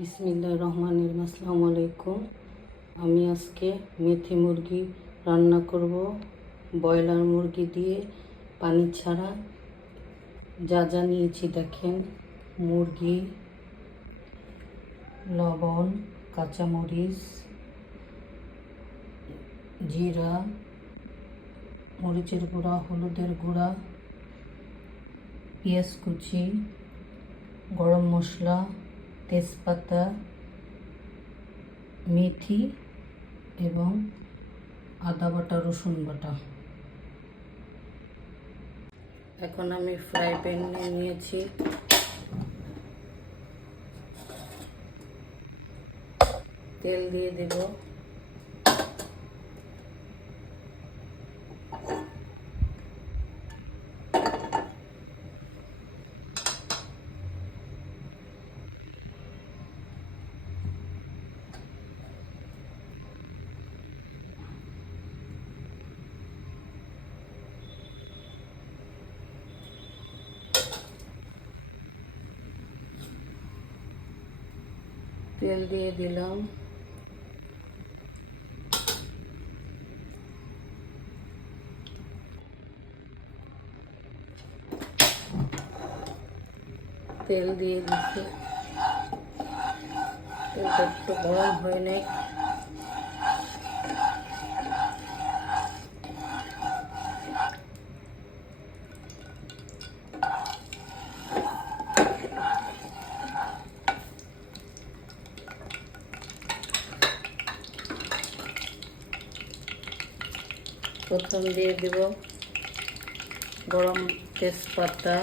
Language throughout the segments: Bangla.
বিসমিল্লা রহমান আসসালামু আলাইকুম। আমি আজকে মেথি মুরগি রান্না করব। ব্রয়লার মুরগি দিয়ে পানি ছাড়া যা যা নিয়েছি দেখেন। মুরগি, লবণ, কাঁচামরিচ, জিরা, মরিচের গুঁড়া, হলুদের গুঁড়া, পেঁয়াজ কুচি, গরম মশলা তেজপাতা, মেথি এবং আদা বাটা, রসুন বাটা। এখন আমি ফ্রাই প্যান নিয়েছি। তেল দিয়ে দেব। তেল দিয়ে দিলাম তেল দিয়ে দিচ্ছি তেলটা একটু গরম হয়ে নেই প্রথম দিয়ে দেব গরম তেজপাতা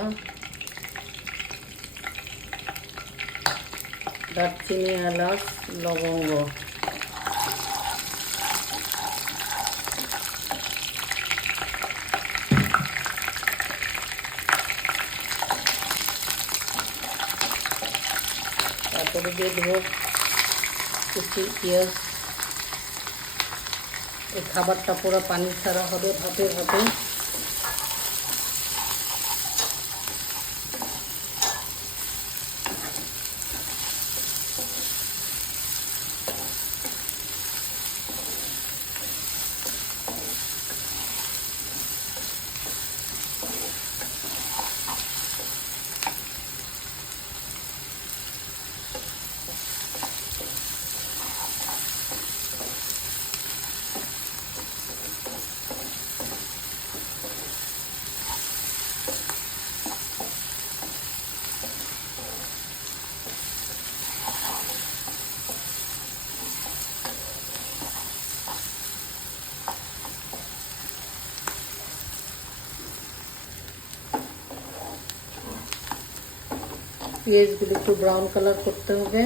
দারচিনি এলাচ লবঙ্গ। তারপরে দিয়ে দেবো কুচি পেঁয়াজ। খাবারটা পুরো পানি ছাড়া হবে ভাপে ভাপে। পেঁয়াজগুলো একটু ব্রাউন কালার করতে হবে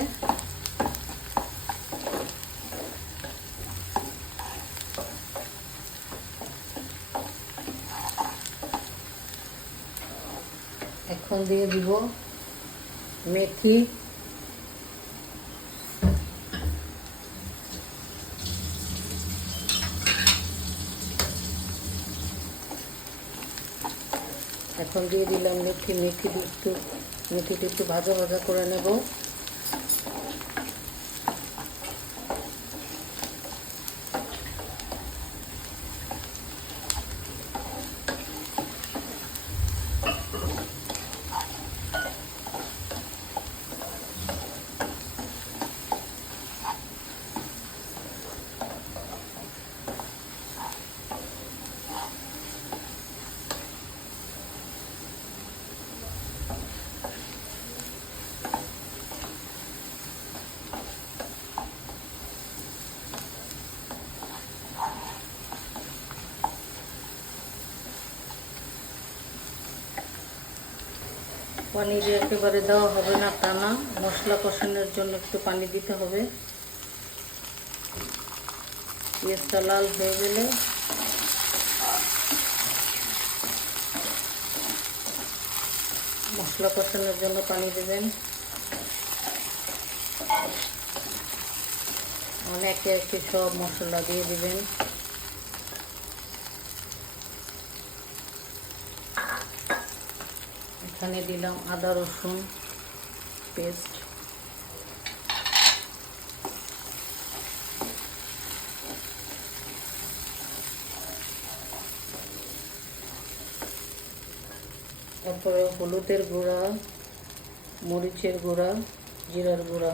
এখন দিয়ে দিব মেথি এখন দিয়ে দিলাম মেথি মেথি একটু মেথিটা একটু ভাজা ভাজা করে নেব। পানি যে একেবারে দেওয়া হবে না তা না, মশলা কষানোর জন্য একটু পানি দিতে হবে। পেঁয়াজটা লাল হয়ে গেলে মশলা কষানোর জন্য পানি দেবেন। অনেকে একে সব মশলা দিয়ে দিবেন। এখানে দিলাম আদা রসুন পেস্ট। তারপরে হলুদের গুঁড়া মরিচের গুঁড়া জিরার গুঁড়া।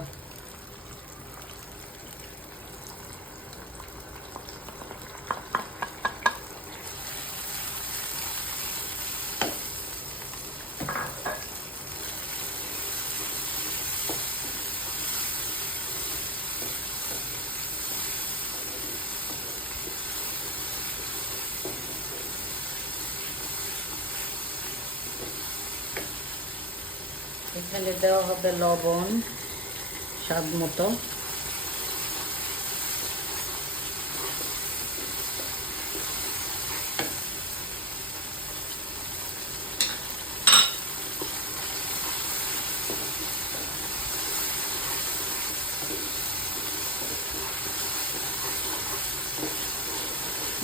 এখানে দেওয়া হবে লবণ স্বাদ মতো।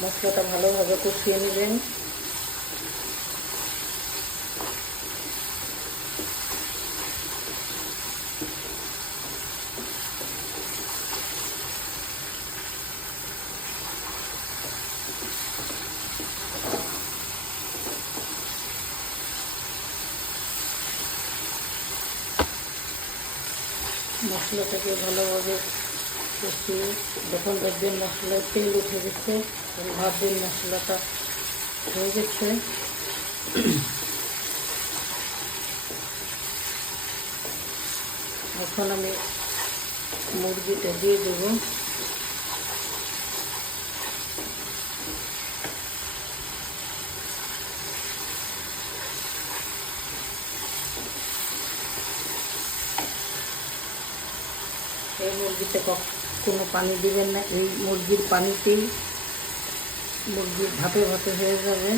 মশলাটা ভালোভাবে কষিয়ে নেবেন। মশলাটাকে ভালোভাবে কষিয়ে যখন দেখবেন মশলা তেল উঠে গেছে ভাববেন মশলাটা হয়ে গেছে। এখন আমি মুরগিটা দিয়ে দেবো এই মুরগিতে কখ- কোনো পানি দিবেন না। এই মুরগির পানিতেই মুরগির ভাপে ভাপে হয়ে যাবে।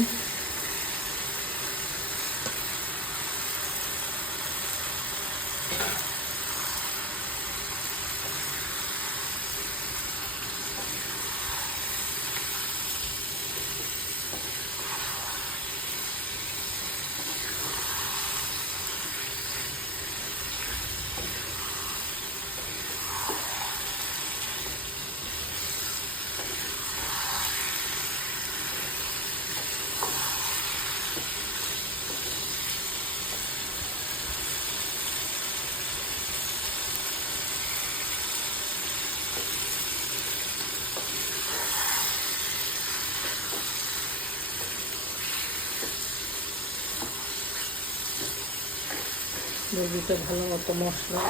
মুরগিটা ভালো মতো মশলা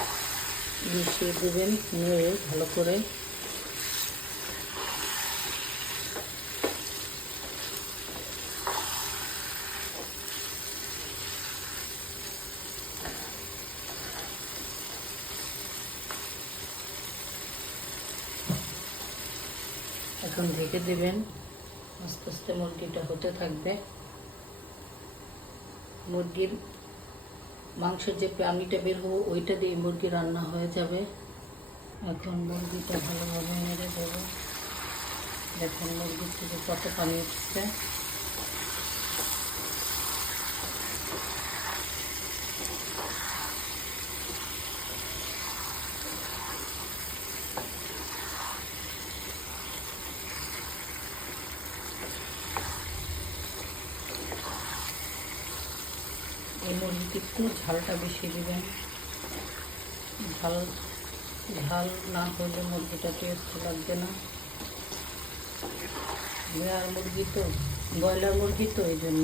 মিশিয়ে দেবেন, নিয়ে ভালো করে এখন ঢেকে দেবেন। আস্তে আস্তে মুরগিটা হতে থাকবে। মুরগির মাংসের যে পানিটা বের হব, ওইটা দিয়ে মুরগি রান্না হয়ে যাবে। এখন মুরগিটা ভালোভাবে মেরে দেবো। দেখুন মুরগির থেকে কত পানি উঠছে এই মুরগিতে একটু ঝালটা বেশি দেবেন। ঝাল ঝাল না করলে মুরগিটা টেস্ট লাগবে না। ভেড়ার মুরগি তো, ব্রয়লার মুরগি তো এই জন্য।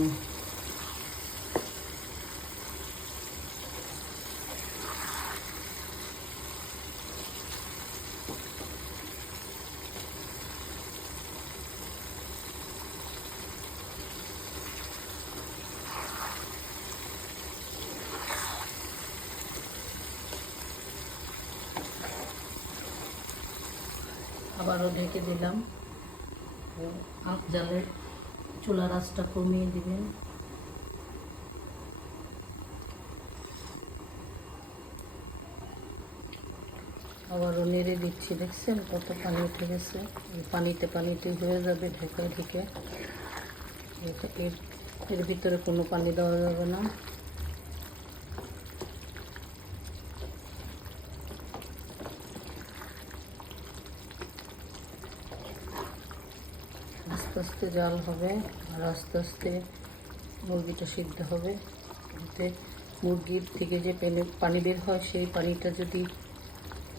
আবারও ঢেকে দিলাম। জালের চুলার আঁচটা কমিয়ে দিবেন। আবারও নেড়ে দিচ্ছি, দেখছেন কত পানি উঠে গেছে? পানিতে পানিতে হয়ে যাবে ঢেকে ঢেকে। এর ভিতরে কোনো পানি দেওয়া যাবে না। আস্তে আস্তে জাল হবে আর আস্তে আস্তে মুরগিটা সিদ্ধ হবে। মধ্যে মুরগির থেকে যে পানি বের হয়, সেই পানিটা যদি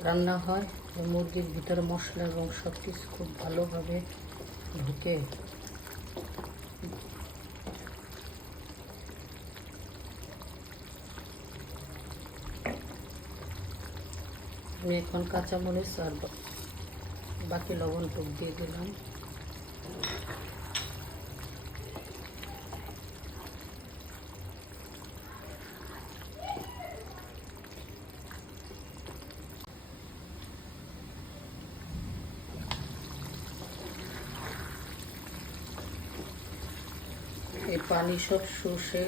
রান্না হয় মুরগির ভিতরে মশলা এবং সব কিছু খুব ভালোভাবে ঢুকে। আমি এখন কাঁচামরিচ আর বাকি লবণ টুক দিয়ে দিলাম। এই পানি সব শুষে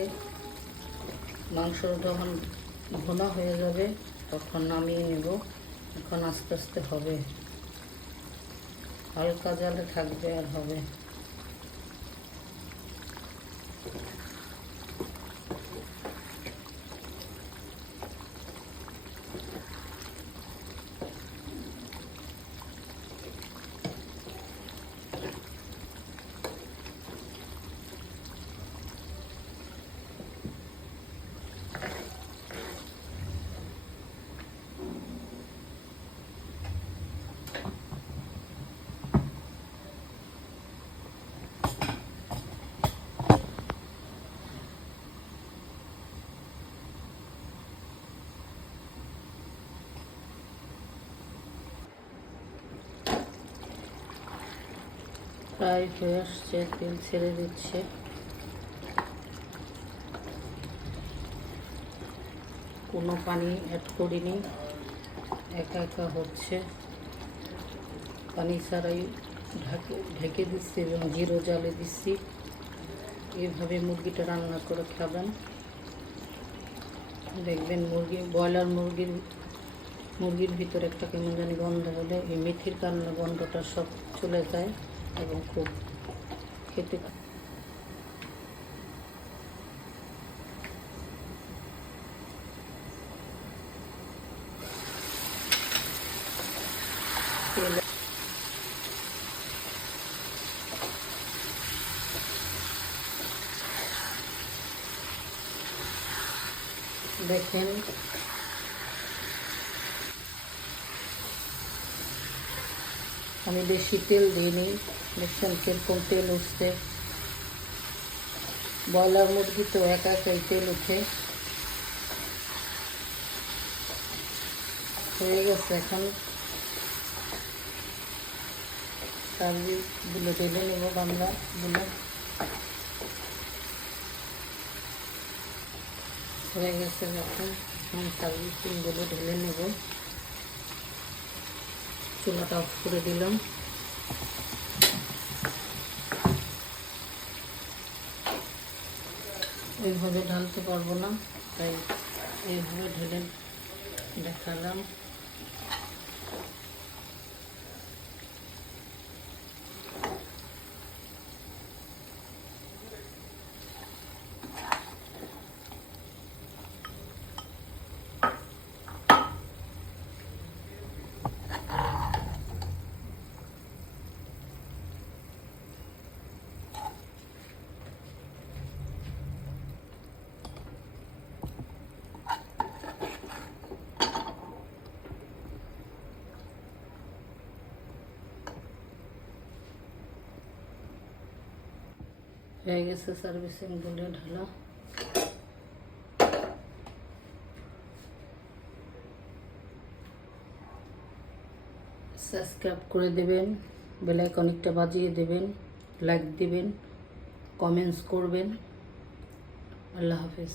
মাংস যখন ঘন হয়ে যাবে, তখন নামিয়ে নেব। এখন আস্তে আস্তে হবে। হালকা জালে থাকবে আর হবে। প্রায় হয়ে আসছে তেল ছেড়ে দিচ্ছে। কোনো পানি অ্যাড করিনি, একা একা হচ্ছে। পানি ছাড়াই ঢাকে ঢেকে দিচ্ছি এবং জিরো জালে দিচ্ছি। এইভাবে মুরগিটা রান্না করে খাবেন। দেখবেন মুরগি ব্রয়লার মুরগির মুরগির ভিতরে একটা কেমন জানি গন্ধ হলে এই মেথির কারণে গন্ধটা সব চলে যায়। এবং খুব খেতে তেল দেখেন আমি বেশি তেল দিইনি দেখছেন কীরকম তেল উঠছে। ব্রয়লার মুরগি তো একা একাই তেল উঠে। হয়ে গেছে এখন। সার্ভিসগুলো ঢেলে নেব গামলাগুলো হয়ে গেছে এখন। এখন সার্ভিসিংগুলো ঢেলে নেব। চুলাটা অফ করে দিলাম। এইভাবে ঢালতে পারব না তাই এইভাবে ঢেলে দেখালাম। হয়ে গেছে সার্ভিসিং বলে ঢালা। সাবস্ক্রাইব করে দেবেন বেলাইক অনেকটা বাজিয়ে দেবেন লাইক দেবেন কমেন্টস করবেন। আল্লাহ হাফেজ।